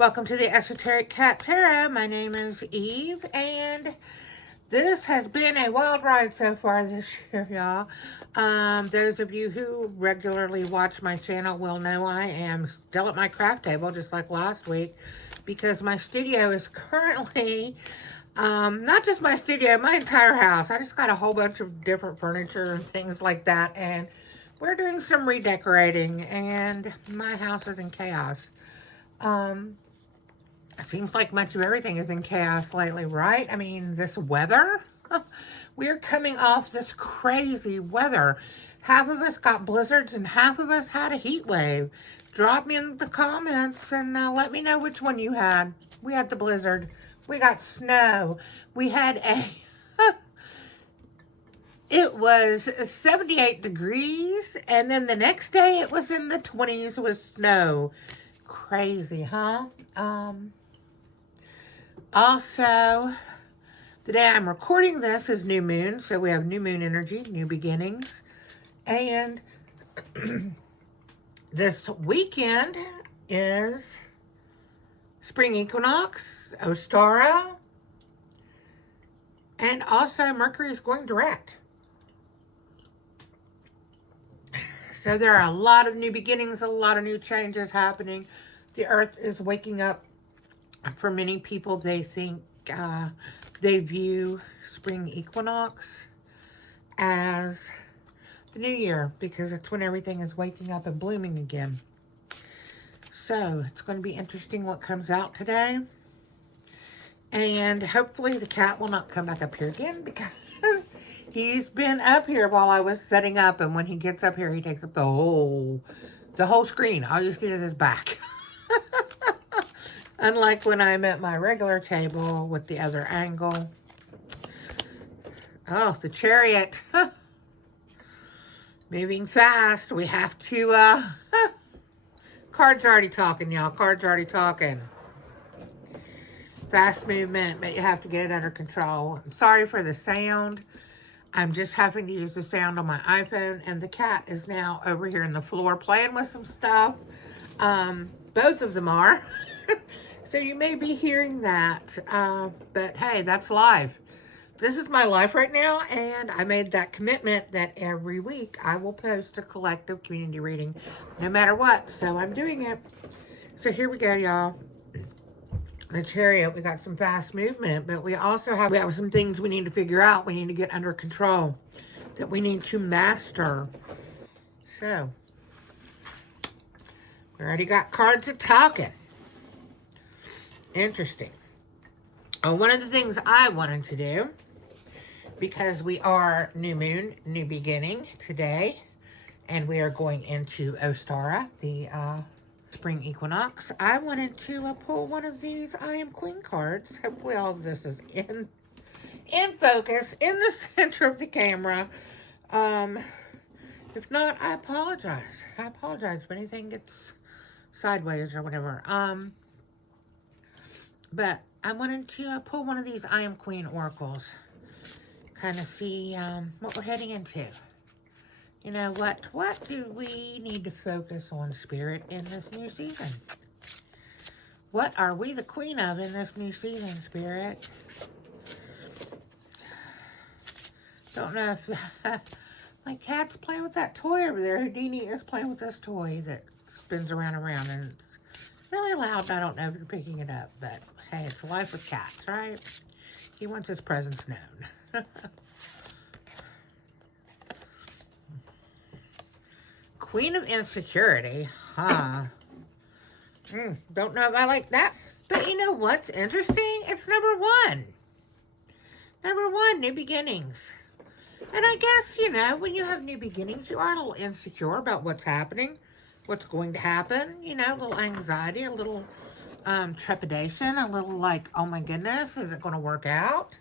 Welcome to the Esoteric Cat Tarot. My name is Eve, and this has been a wild ride so far this year, y'all. Those of you who regularly watch my channel will know I am still at my craft table, just like last week, because my studio is currently, not just my studio, my entire house. I just got a whole bunch of different furniture and things like that, and we're doing some redecorating, and my house is in chaos. It seems like much of everything is in chaos lately, right? I mean, this weather, we're coming off this crazy weather. Half of us got blizzards and half of us had a heat wave. Drop me in the comments and let me know which one you had. We had the blizzard. We got snow. We had it was 78 degrees, and then the next day it was in the 20s with snow. Crazy, huh? Also, the day I'm recording this is new moon, so we have new moon energy, new beginnings. And this weekend is Spring Equinox, Ostara, and also Mercury is going direct. So there are a lot of new beginnings, a lot of new changes happening. The earth is waking up. For many people, they think, they view Spring Equinox as the new year because it's when everything is waking up and blooming again. So it's going to be interesting what comes out today. And hopefully the cat will not come back up here again because he's been up here while I was setting up. And when he gets up here, he takes up the whole screen. All you see is his back. Unlike when I'm at my regular table with the other angle. Oh, the chariot. Moving fast. We have to, cards are already talking, y'all. Cards are already talking. Fast movement, but you have to get it under control. I'm sorry for the sound. I'm just having to use the sound on my iPhone, and the cat is now over here on the floor playing with some stuff. Both of them are. So you may be hearing that, but hey, that's life. This is my life right now, and I made that commitment that every week I will post a collective community reading, no matter what. So I'm doing it. So here we go, y'all. The chariot, we got some fast movement, but we also have some things we need to figure out. We need to get under control, that we need to master. So, we already got cards of talking. Interesting. One of the things I wanted to do, because we are new moon, new beginning today, and we are going into Ostara, the Spring Equinox, I wanted to pull one of these I Am Queen cards. Hopefully all of this is in focus, in the center of the camera. If not, I apologize. I apologize if anything gets sideways or whatever. But I wanted to pull one of these I Am Queen oracles. Kind of see what we're heading into. You know, what do we need to focus on, Spirit, in this new season? What are we the queen of in this new season, Spirit? Don't know if my cat's playing with that toy over there. Houdini is playing with this toy that spins around and around, and it's really loud. I don't know if you're picking it up, but hey, it's life with cats, right? He wants his presence known. Queen of Insecurity, huh? Don't know if I like that. But you know what's interesting? It's number one. Number one, new beginnings. And I guess, you know, when you have new beginnings, you are a little insecure about what's happening, what's going to happen. You know, a little anxiety, a little trepidation, a little like, oh my goodness, is it going to work out?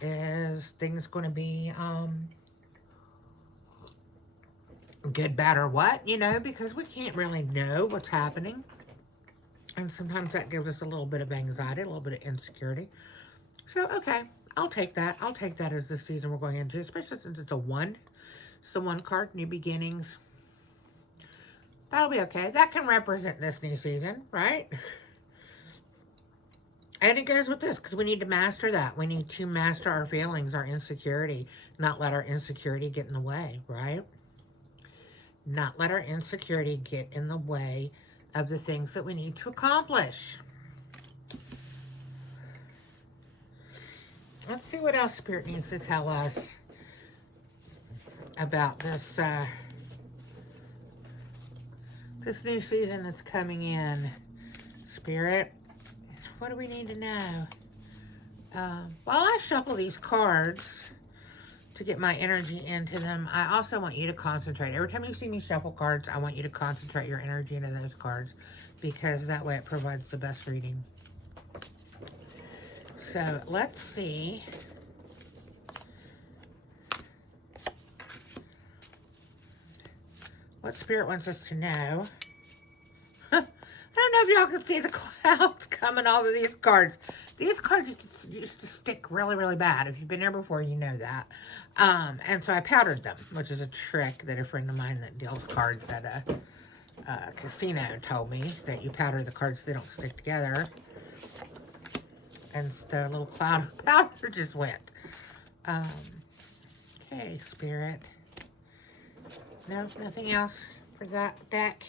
Is things going to be good, bad, or what? You know, because we can't really know what's happening. And sometimes that gives us a little bit of anxiety, a little bit of insecurity. So, okay, I'll take that. I'll take that as the season we're going into, especially since it's a one. It's the one card, new beginnings. That'll be okay. That can represent this new season, right? And it goes with this, because we need to master that. We need to master our feelings, our insecurity, not let our insecurity get in the way, right? Not let our insecurity get in the way of the things that we need to accomplish. Let's see what else Spirit needs to tell us about this this new season that's coming in. Spirit, what do we need to know? While I shuffle these cards to get my energy into them, I also want you to concentrate. Every time you see me shuffle cards, I want you to concentrate your energy into those cards, because that way it provides the best reading. So let's see. What Spirit wants us to know. I don't know if y'all can see the clouds coming off of these cards. These cards used to stick really, really bad. If you've been there before, you know that. And so I powdered them, which is a trick that a friend of mine that deals cards at a casino told me, that you powder the cards so they don't stick together. And the little cloud of powder just went. Okay, Spirit. No, nothing else for that deck.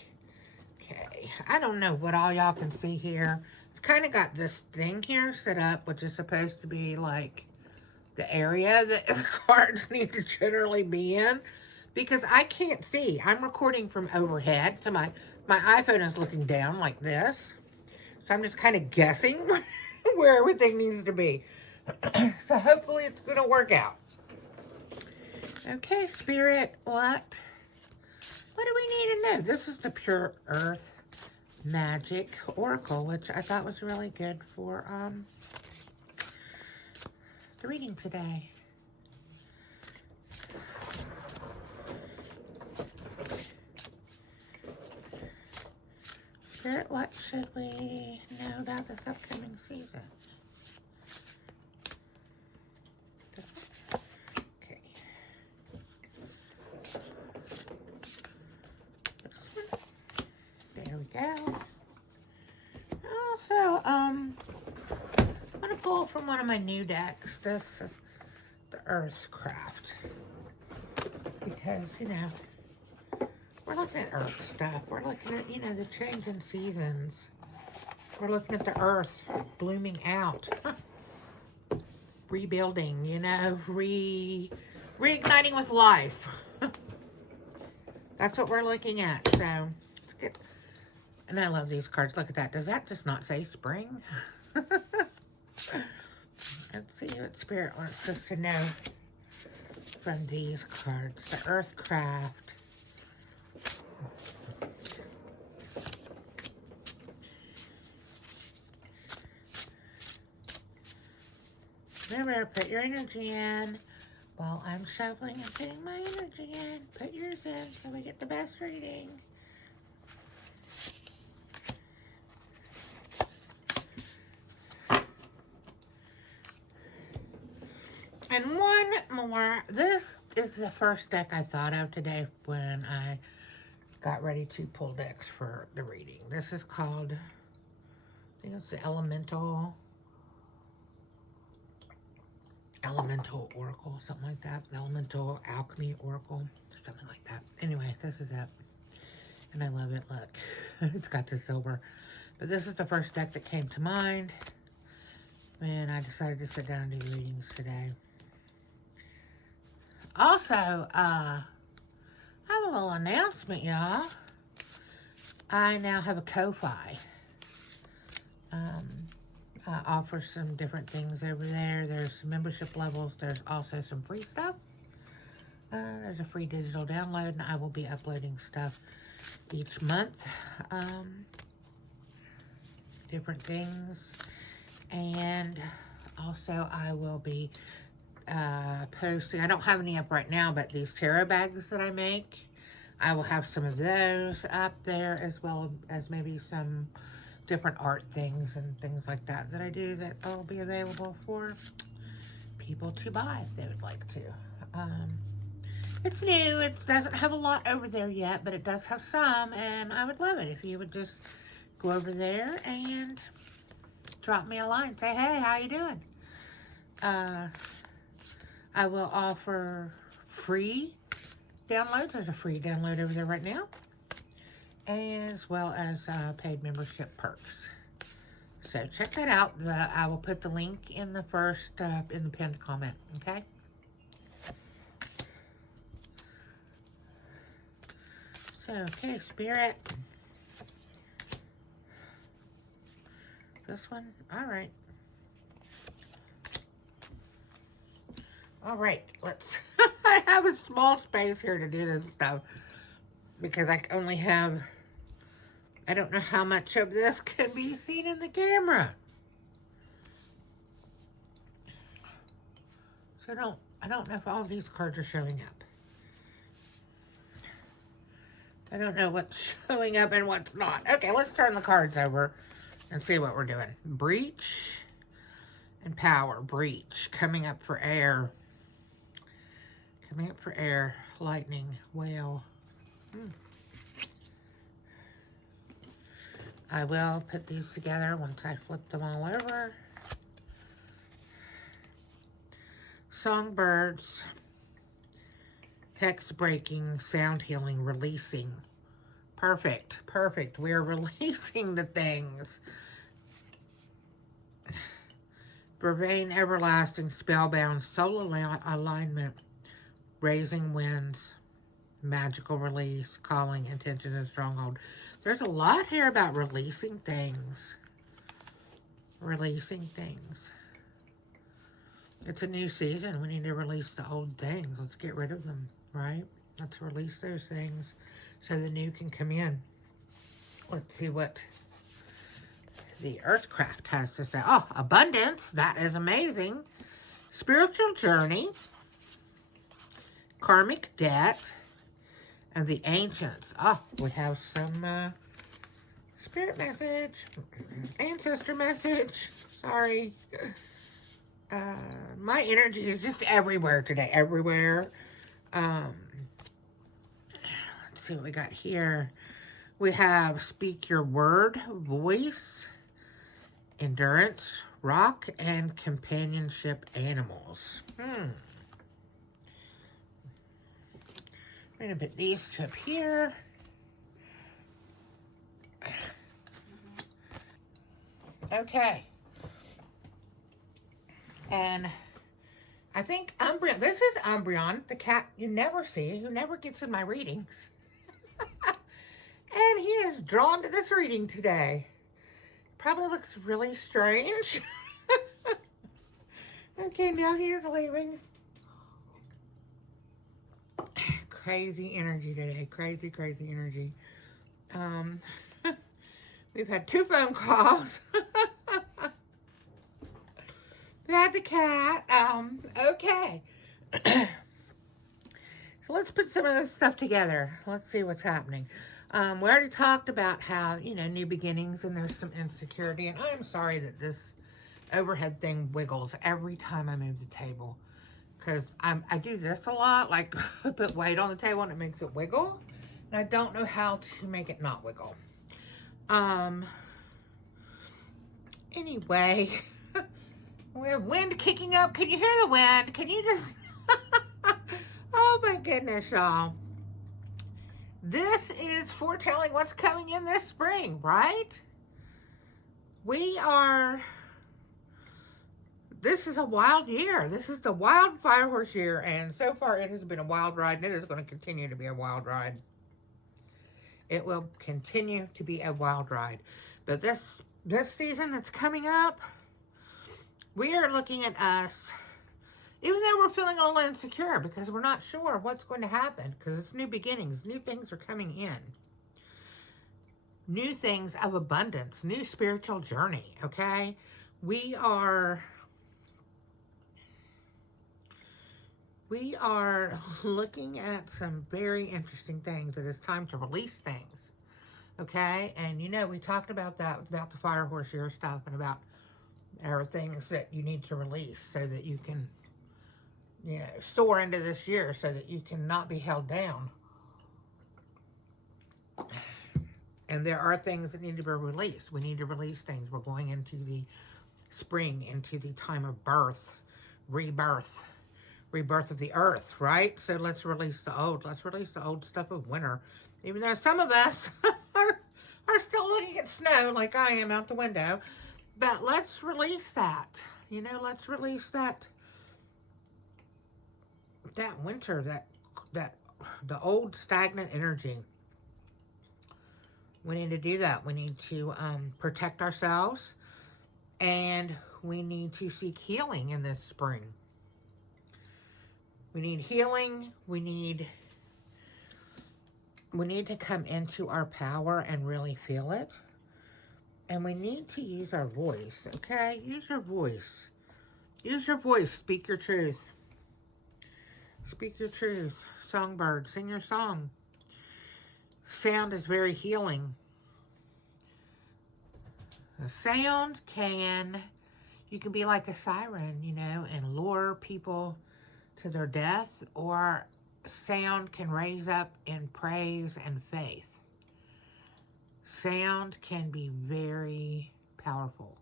Okay, I don't know what all y'all can see here. I've kind of got this thing here set up, which is supposed to be like the area that the cards need to generally be in, because I can't see. I'm recording from overhead, so my iPhone is looking down like this. So I'm just kind of guessing where everything needs to be. So hopefully it's going to work out. Okay, Spirit, what do we need to know? This is the Pure Earth Magic Oracle, which I thought was really good for the reading today. Spirit, what should we know about this upcoming season? Okay. There we go. Also, I'm going to pull from one of my new decks. This is the Earthcraft. Because, you know, we're looking at Earth stuff. We're looking at, you know, the change in seasons. We're looking at the Earth blooming out. Rebuilding, you know, reigniting with life. That's what we're looking at. So, let's get... And I love these cards. Look at that. Does that just not say spring? Let's see what Spirit wants us to know from these cards. The Earthcraft. Remember, put your energy in while I'm shuffling and putting my energy in. Put yours in so we get the best reading. And one more. This is the first deck I thought of today when I got ready to pull decks for the reading. This is called, I think it's the Elemental Oracle, something like that. Elemental Alchemy Oracle, something like that. Anyway, this is it. And I love it. Look, it's got the silver. But this is the first deck that came to mind. And I decided to sit down and do readings today. Also, I have a little announcement, y'all. I now have a Ko-Fi. I offer some different things over there. There's some membership levels. There's also some free stuff. There's a free digital download, and I will be uploading stuff each month. Different things. And also I will be posting, I don't have any up right now, but these tarot bags that I make, I will have some of those up there, as well as maybe some different art things and things like that I do that will be available for people to buy if they would like to. It's new, it doesn't have a lot over there yet, but it does have some, and I would love it if you would just go over there and drop me a line. Say, hey, how you doing? I will offer free downloads. There's a free download over there right now, as well as paid membership perks. So check that out. I will put the link in the first, in the pinned comment, okay? So, okay, Spirit. This one, all right. All right, let's, I have a small space here to do this stuff because I only have, I don't know how much of this can be seen in the camera. So I don't know if all of these cards are showing up. I don't know what's showing up and what's not. Okay, let's turn the cards over and see what we're doing. Breach and Power. Breach, coming up for air. Coming up for air. Lightning, Whale. I will put these together once I flip them all over. Songbirds. Hex breaking, sound healing, releasing. Perfect, perfect. We're releasing the things. Vervain, everlasting, spellbound, soul alignment, raising winds, magical release, calling, intention, and stronghold. There's a lot here about releasing things. Releasing things. It's a new season. We need to release the old things. Let's get rid of them, right? Let's release those things so the new can come in. Let's see what the Earthcraft has to say. Oh, abundance. That is amazing. Spiritual journey. Karmic debt. And the ancients. Oh, we have some spirit message. Ancestor message. Sorry. My energy is just everywhere today. Everywhere. Let's see what we got here. We have speak your word, voice, endurance, rock, and companionship animals. I'm going to put these two up here. Okay. And I think Umbreon, this is Umbreon, the cat you never see, who never gets in my readings. And he is drawn to this reading today. Probably looks really strange. Okay, now he is leaving. Crazy energy today. Crazy, crazy energy. We've had 2 phone calls. We had the cat. Okay. So let's put some of this stuff together. Let's see what's happening. We already talked about how, you know, new beginnings and there's some insecurity. And I'm sorry that this overhead thing wiggles every time I move the table. Because I do this a lot. Like, I put weight on the table and it makes it wiggle. And I don't know how to make it not wiggle. Anyway, we have wind kicking up. Can you hear the wind? Can you just... Oh my goodness, y'all. This is foretelling what's coming in this spring, right? This is a wild year. This is the wild fire horse year, and so far it has been a wild ride, and it is going to continue to be a wild ride. It will continue to be a wild ride. But this season that's coming up, we are looking at us, even though we're feeling a little insecure because we're not sure what's going to happen, because it's new beginnings, new things are coming in. New things of abundance, new spiritual journey, okay? We are looking at some very interesting things. It is time to release things, okay? And you know, we talked about that, about the fire horse year stuff, and about there are things that you need to release so that you can, you know, soar into this year so that you can not be held down. And there are things that need to be released. We need to release things. We're going into the spring into the time of birth, rebirth of the earth, right? So let's release the old. Let's release the old stuff of winter. Even though some of us are still looking at snow like I am out the window. But let's release that. You know, let's release that winter, that the old stagnant energy. We need to do that. We need to protect ourselves, and we need to seek healing in this spring. We need healing. We need to come into our power and really feel it. And we need to use our voice, okay? Use your voice. Use your voice. Speak your truth. Speak your truth. Songbird, sing your song. Sound is very healing. The sound you can be like a siren, you know, and lure people to their death, or sound can raise up in praise and faith. Sound can be very powerful.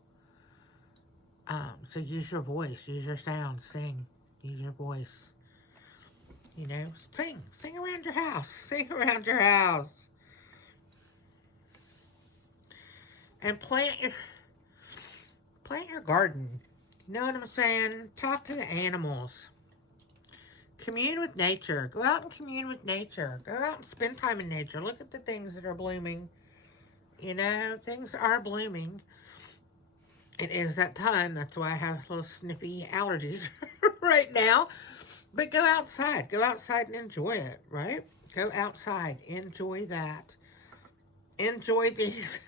So use your voice, use your sound, sing, use your voice. You know, sing around your house, sing around your house. And plant your garden. You know what I'm saying? Talk to the animals. Commune with nature. Go out and commune with nature. Go out and spend time in nature. Look at the things that are blooming. You know, things are blooming. It is that time. That's why I have little sniffy allergies right now. But go outside. Go outside and enjoy it, right? Go outside. Enjoy that. Enjoy these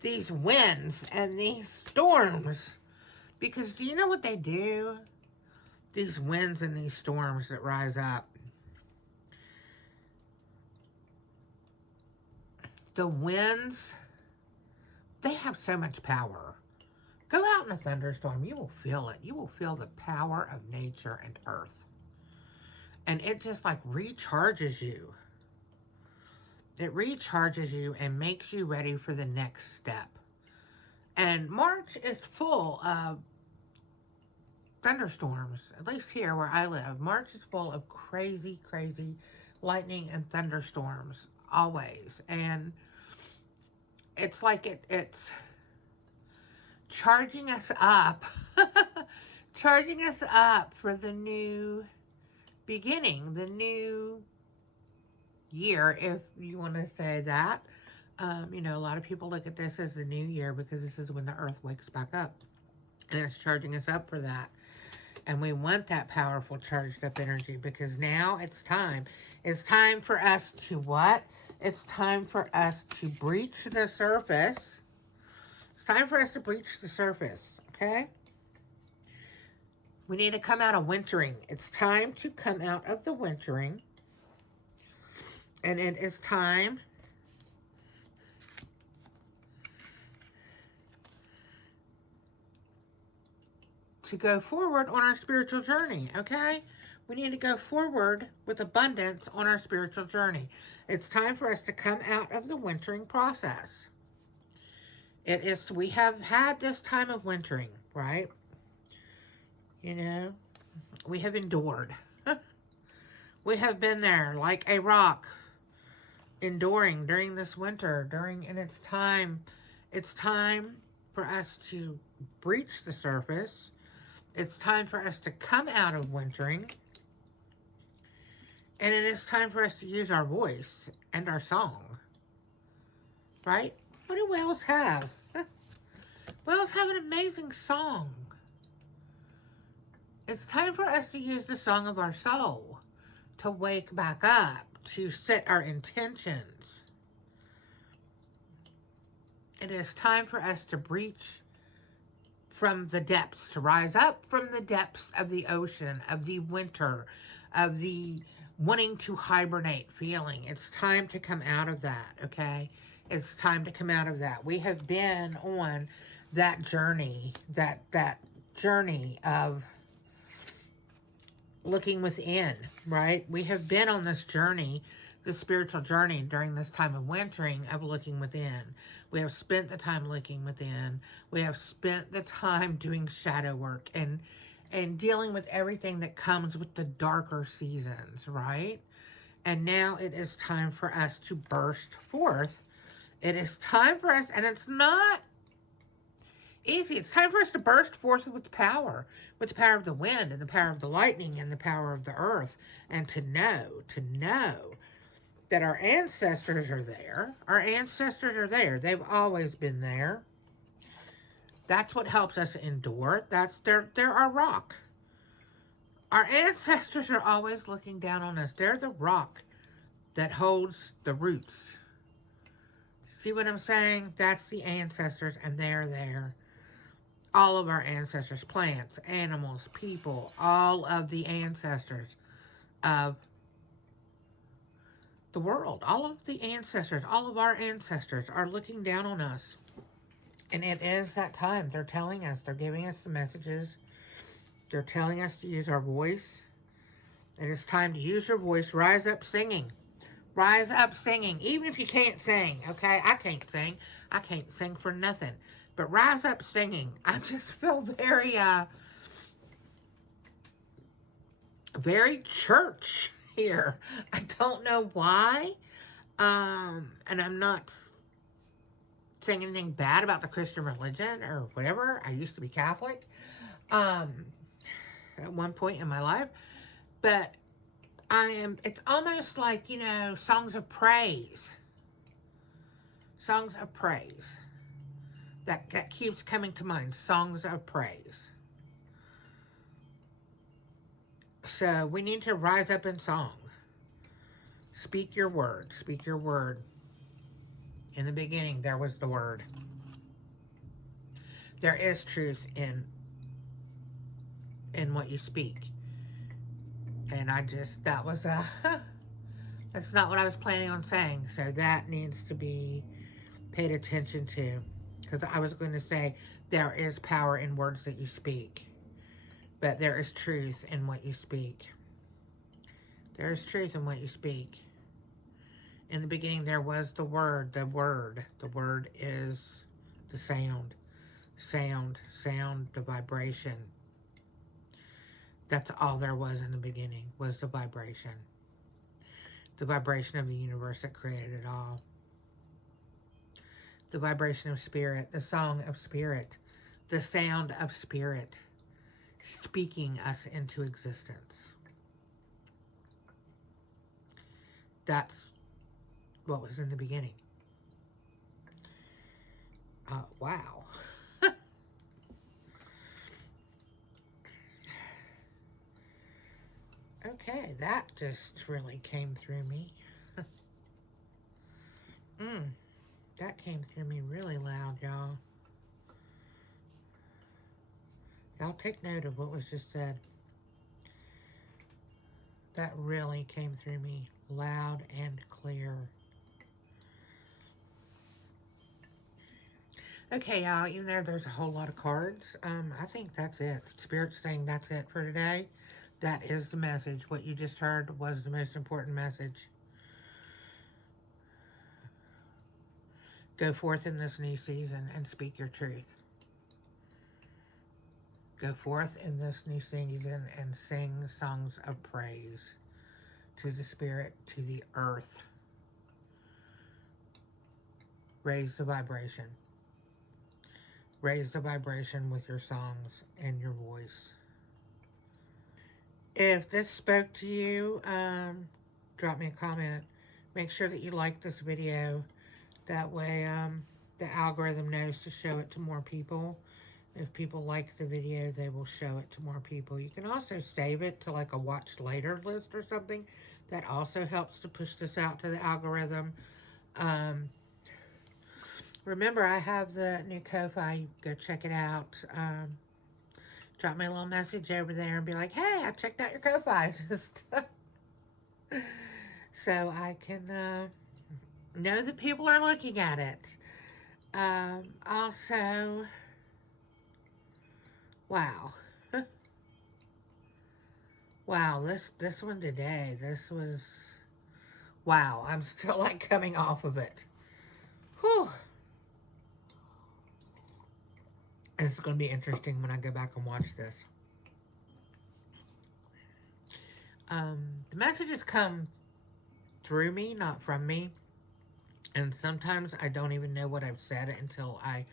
these winds and these storms. Because do you know what they do? These winds and these storms that rise up. The winds, they have so much power. Go out in a thunderstorm. You will feel it. You will feel the power of nature and earth. And it just like recharges you. It recharges you and makes you ready for the next step. And March is full of thunderstorms, at least here where I live. March is full of crazy, crazy lightning and thunderstorms, always. And it's like it's charging us up, charging us up for the new beginning, the new year, if you want to say that. You know, a lot of people look at this as the new year because this is when the earth wakes back up. And it's charging us up for that. And we want that powerful charged up energy because now it's time. It's time for us to what? It's time for us to breach the surface. It's time for us to breach the surface, okay? We need to come out of wintering. It's time to come out of the wintering. And it is time to go forward on our spiritual journey, okay? We need to go forward with abundance on our spiritual journey. It's time for us to come out of the wintering process. We have had this time of wintering, right? You know, we have endured. We have been there like a rock, enduring during this winter, and it's time for us to breach the surface. It's time for us to come out of wintering. And it is time for us to use our voice and our song. Right? What do whales have? Whales have an amazing song. It's time for us to use the song of our soul to wake back up, to set our intentions. It is time for us to breach from the depths, to rise up from the depths of the ocean, of the winter, of the wanting to hibernate feeling. It's time to come out of that, okay? It's time to come out of that. We have been on that journey, that journey of looking within, right? We have been on this journey, the spiritual journey during this time of wintering of looking within. We have spent the time looking within. We have spent the time doing shadow work and dealing with everything that comes with the darker seasons, right? And now it is time for us to burst forth. It is time for us, and it's not easy. It's time for us to burst forth with power the power of the wind and the power of the lightning and the power of the earth, and to know that our ancestors are there. Our ancestors are there. They've always been there. That's what helps us endure. They're our rock. Our ancestors are always looking down on us. They're the rock that holds the roots. See what I'm saying? That's the ancestors, and they're there. All of our ancestors, plants, animals, people, all of the ancestors of the world, all of the ancestors, all of our ancestors are looking down on us. And it is that time. They're telling us, they're giving us the messages. They're telling us to use our voice. It is time to use your voice. Rise up singing. Rise up singing. Even if you can't sing, okay? I can't sing. I can't sing for nothing. But rise up singing. I just feel very church here. I don't know why. And I'm not saying anything bad about the Christian religion or whatever. I used to be Catholic at one point in my life. But it's almost like, you know, songs of praise. Songs of praise. That keeps coming to mind. Songs of praise. So we need to rise up in song. Speak your word. Speak your word. In the beginning, there was the word. There is truth in what you speak. And that's not what I was planning on saying. So that needs to be paid attention to. Because I was going to say, there is power in words that you speak. But there is truth in what you speak. There is truth in what you speak. In the beginning, there was the word. The word. The word is the sound. Sound, the vibration. That's all there was in the beginning, was the vibration. The vibration of the universe that created it all. The vibration of spirit, the song of spirit, the sound of spirit, speaking us into existence. That's what was in the beginning. Wow. Okay, that just really came through me. That came through me really loud, y'all. Y'all take note of what was just said. That really came through me loud and clear. Okay, y'all, even though there's a whole lot of cards, I think that's it. Spirit's saying that's it for today. That is the message. What you just heard was the most important message. Go forth in this new season and speak your truth. Go forth in this new season and sing songs of praise to the spirit, to the earth. Raise the vibration. Raise the vibration with your songs and your voice. If this spoke to you, drop me a comment. Make sure that you like this video. That way, the algorithm knows to show it to more people. If people like the video, they will show it to more people. You can also save it to like a watch later list or something. That also helps to push this out to the algorithm. Remember, I have the new Ko-Fi. Go check it out. Drop me a little message over there and be like, hey, I checked out your Ko-Fi. So I can know that people are looking at it. Also, wow. Wow, this one today, this was, wow, I'm still like coming off of it. Whew. It's going to be interesting when I go back and watch this. The messages come through me, not from me. And sometimes I don't even know what I've said until I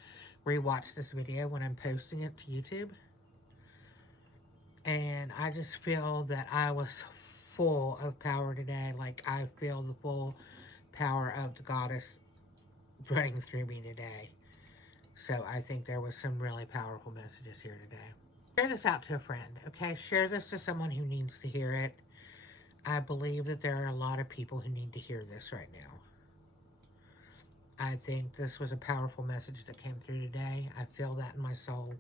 rewatch this video when I'm posting it to YouTube. And I just feel that I was full of power today. Like, I feel the full power of the goddess running through me today. So I think there was some really powerful messages here today. Share this out to a friend, okay? Share this to someone who needs to hear it. I believe that there are a lot of people who need to hear this right now. I think this was a powerful message that came through today. I feel that in my soul.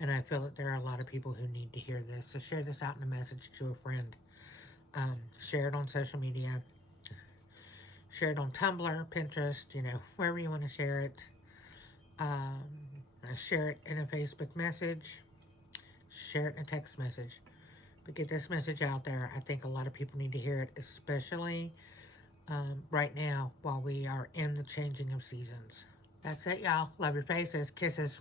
And I feel that there are a lot of people who need to hear this. So share this out in a message to a friend. Share it on social media. Share it on Tumblr, Pinterest, you know, wherever you want to share it. Share it in a Facebook message. Share it in a text message. But get this message out there. I think a lot of people need to hear it, especially right now while we are in the changing of seasons. That's it, y'all. Love your faces. Kisses.